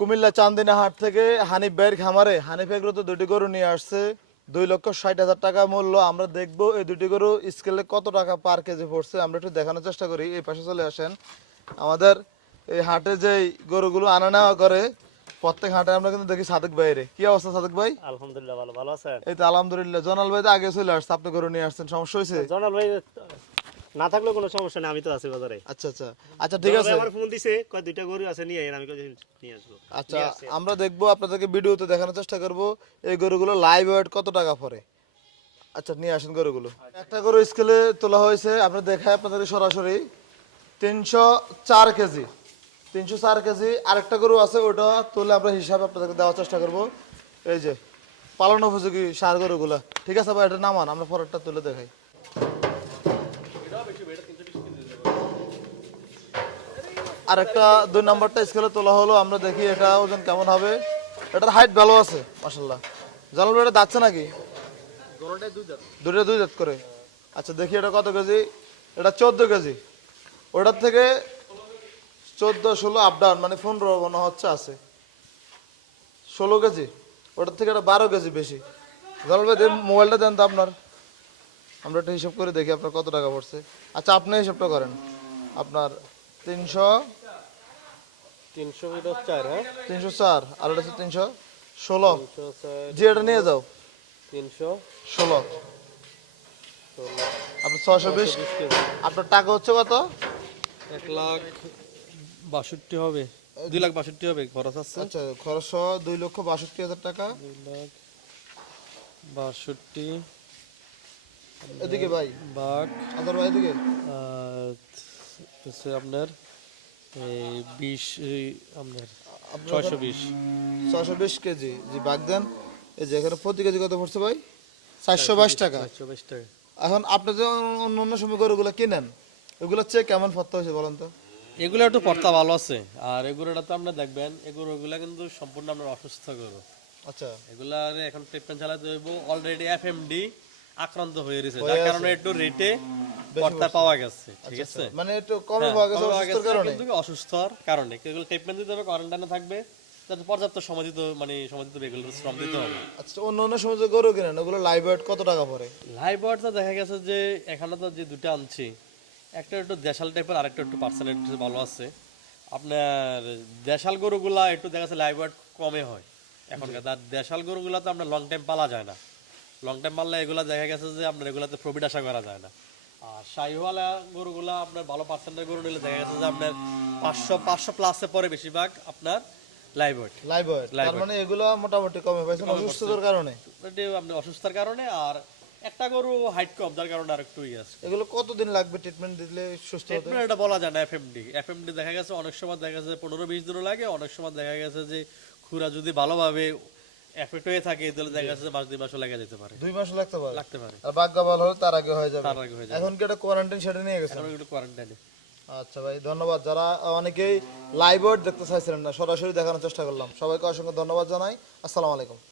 কুমিল্লা চান্দিনা হাট থেকে হানিফ ভাইয়ের খামারে হানিফ এগুলো তো দুটি গরু নিয়ে আসছে। দুই লক্ষ ষাট হাজার টাকা মূল্য। আমরা দেখব এই দুটি গরু স্কেলে কত টাকা পার কেজি পড়ছে। আমরা একটু দেখানোর চেষ্টা করি। এই পাশে চলে আসেন। আমাদের এই হাটে যে গরুগুলো আনা নেওয়া করে প্রত্যেক হাটে আমরা কিন্তু দেখি সাদেক ভাইরে কি অবস্থা সাদেক ভাই? আলহামদুলিল্লাহ ভালো ভালো আছেন। এই তো আলহামদুলিল্লাহ। জনাল ভাই তো আগে চলে আসছে। আপনি গরু নিয়ে আসছেন সমস্যা হয়েছে? জনাল ভাই না থাকলেও কোনো সমস্যা নেই আমি তো আছি বাজারে। আচ্ছা আচ্ছা। আচ্ছা ঠিক আছে। আমার ফোন দিছে কয় দুইটা গরু আছে নিয়ে আইন আমি কই নিয়ে আসব। আচ্ছা আমরা দেখব আপনাদেরকে ভিডিওতে দেখানোর চেষ্টা করব এই গরুগুলো লাইভ ওয়েট কত টাকা পড়ে? আচ্ছা নিয়ে আসেন গরুগুলো। একটা গরু স্কেলে তোলা হয়েছে আমরা দেখাই আপনাদের সরাসরি। তিনশো চার কেজি। তিনশো চার কেজি আরেকটা গরু আছে ওটা তুলে আমরা হিসাব আপনাদেরকে দেওয়ার চেষ্টা করব। এই যে পালন উপযোগী সার গরুগুলা। ঠিক আছে ভাই এটা নামান আমরা পরেরটা তুলে দেখাই। আরেকটা দুই নাম্বারটা স্কেলে তোলা হলো, আমরা দেখি এটা ওজন কেমন হবে। এটার হাইট ভালো আছে মাসাল্লাহ জানাল এটা যাচ্ছে নাকি? দুটো দুই দাঁত করে। আচ্ছা দেখি এটা কত কেজি? এটা চোদ্দ কেজি। ওটার থেকে চোদ্দ, ষোলো আপ ডাউন মানে পনেরো মনে হচ্ছে আছে। ষোলো কেজি। ওটার থেকে এটা বারো কেজি বেশি। জানাল ভাই মোবাইলটা দেন তো আপনার। আমরা একটা হিসাব করে দেখি আপনার কত টাকা পড়ছে। আচ্ছা আপনি হিসাবটা করেন। আপনার তিনশো তিনশো চার হ্যাঁ? তিনশো চার আর এটা হচ্ছে তিনশো ষোলো। জি এটা নিয়ে যাও। তিনশো ষোলো। আপনার ছয়শো বিশ। আপনার টাকা হচ্ছে কত? এক লাখ বাষট্টি হবে। দুই লাখ বাষট্টি হবে খরচ আছে? আচ্ছা খরচ দুই লক্ষ বাষট্টি হাজার টাকা। দুই লাখ বাষট্টি। এদিকে ভাই। বাঘ। আদার ভাই এদিকে। হচ্ছে আপনার এই বিশ আপনার ছয়শো বিশ। ছয়শো বিশ কেজি জি বাগ দেন এই যে এখানে প্রতি কেজি কত পড়ছে ভাই? চারশো বাইশ টাকা। ছয়শো বিশ টাকা। এখন আপনি যে অন্য অন্য সময় গরুগুলো কিনেন ওগুলো চেয়ে কেমন ফত্তা হয়েছে বলেন তো? এগুলো একটু পর্তা ভালো আছে। আর এগুলোটা তো আপনার দেখবেন এগুলো এগুলো কিন্তু সম্পূর্ণ আপনার অসুস্থ গরু। আচ্ছা। এগুলা এখন ট্রিটমেন্ট চালাতে হইব অলরেডি এফএমডি আক্রান্ত হয়ে গেছে যার কারণে একটু রেটে পর্তা পাওয়া গেছে ঠিক আছে? মানে একটু কমে পাওয়া গেছে আগে কারণে? কিন্তু অসুস্থর কারণে। এগুলো ট্রিটমেন্ট দিতে হবে কোয়ারেন্টাইনে থাকবে যাতে পর্যাপ্ত সময় দিতে মানে সময় দিতে এগুলো শ্রম দিতে হবে। আচ্ছা অন্য অন্য সময় যে গরু কিনেন ওগুলো লাইভ ওয়েট কত টাকা পড়ে? লাইভ বার্ডটা দেখা গেছে যে এখানে তো যে দুটো আনছি একটা একটু দেশাল টাইপের আরেকটা একটু পার্সেন্টেজ ভালো আছে। আপনার দেশাল গরুগুলা একটু দেখা যাচ্ছে লাইভ বার্ড কমে হয়। এখনকার তার দেশাল গরুগুলা তো আপনার লং টাইম পালা যায় না। লং টাইম পাললে এগুলা দেখা গেছে যে আপনার এগুলাতে প্রফিট আশা করা যায় না। আর শাহিওয়ালা গরুগুলা আপনার ভালো পার্সেন্টের গরু নিলে দেখা গেছে যে আপনার পাঁচশো পাঁচশো প্লাসে পরে বেশিরভাগ আপনার তার মানে এগুলো মোটামুটি কমে পাইছেন অসুস্থতার কারণে। এটি আপনার অসুস্থতার কারণে আর একটা গরু হাইট কম যার কারণে আর একটু ইয়ে এগুলো কতদিন লাগবে ট্রিটমেন্ট দিলে সুস্থ হতে? ট্রিটমেন্ট এটা বলা যায় না এফএমডি এফএমডি দেখা গেছে অনেক সময় দেখা গেছে পনেরো বিশ দিনও লাগে অনেক সময় দেখা গেছে যে খুরা যদি ভালোভাবে এফেক্ট হয়ে থাকে দেখা যাচ্ছে পাঁচ দুই মাসও লাগা যেতে পারে। দুই মাস লাগতে পারে? লাগতে পারে। আর ভাগ্য ভালো হলে তার আগে হয়ে যাবে। তার আগে হয়ে যাবে। এখন কি কোয়ারেন্টাইন সেটা নিয়ে গেছে এখন একটু কোয়ারেন্টাইনে আচ্ছা ভাই ধন্যবাদ। যারা অনেকেই লাইভ দেখতে চাইছিলেন না সরাসরি দেখানোর চেষ্টা করলাম। সবাইকে অসংখ্য ধন্যবাদ জানাই। আসসালামু আলাইকুম।